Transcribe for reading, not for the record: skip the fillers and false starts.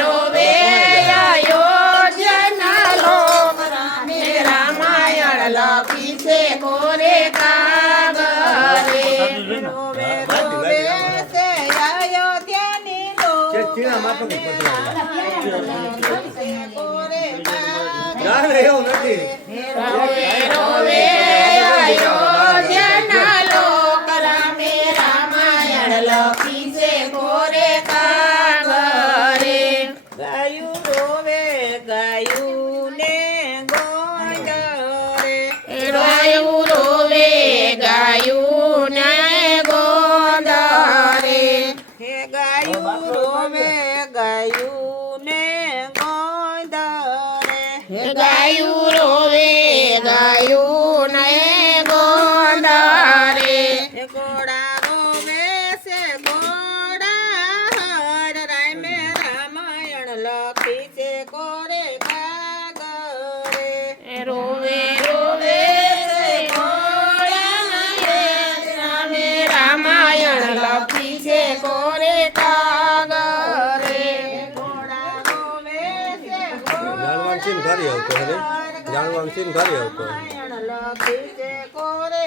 રોવે અયોધ્યાના લોક રામે રામાયણ લખી છે કોરે કાગરે રોવે રોવે છે અયોધ્યાની લોક કોરે રોવે રોવે અયોધ્યાના લોક રામે રામાયણ લખી છે કોરે કાગરે ગાયું રોવે ગાયું ને ગોંડરે રોયું રોવે ગાયું ને ગોંદરે હે ગાયું રોવે ગાયું ને ગોંડરે ગાયું રોવે ગાયું ને ગોંદરે હે ઘોડા રોવે છે ઘોડા હર રામે રામાયણ લખી છે કોરે કાગરે રોવે રોવે રામે રામાયણ લખી છે કોરે કાગરે ઘોડા રોવે છે જાણવાનું છે ને ઘરે આવતો હવે જાણવાનું છે ને ઘરે આવતો રામાયણ લખી છે કોરે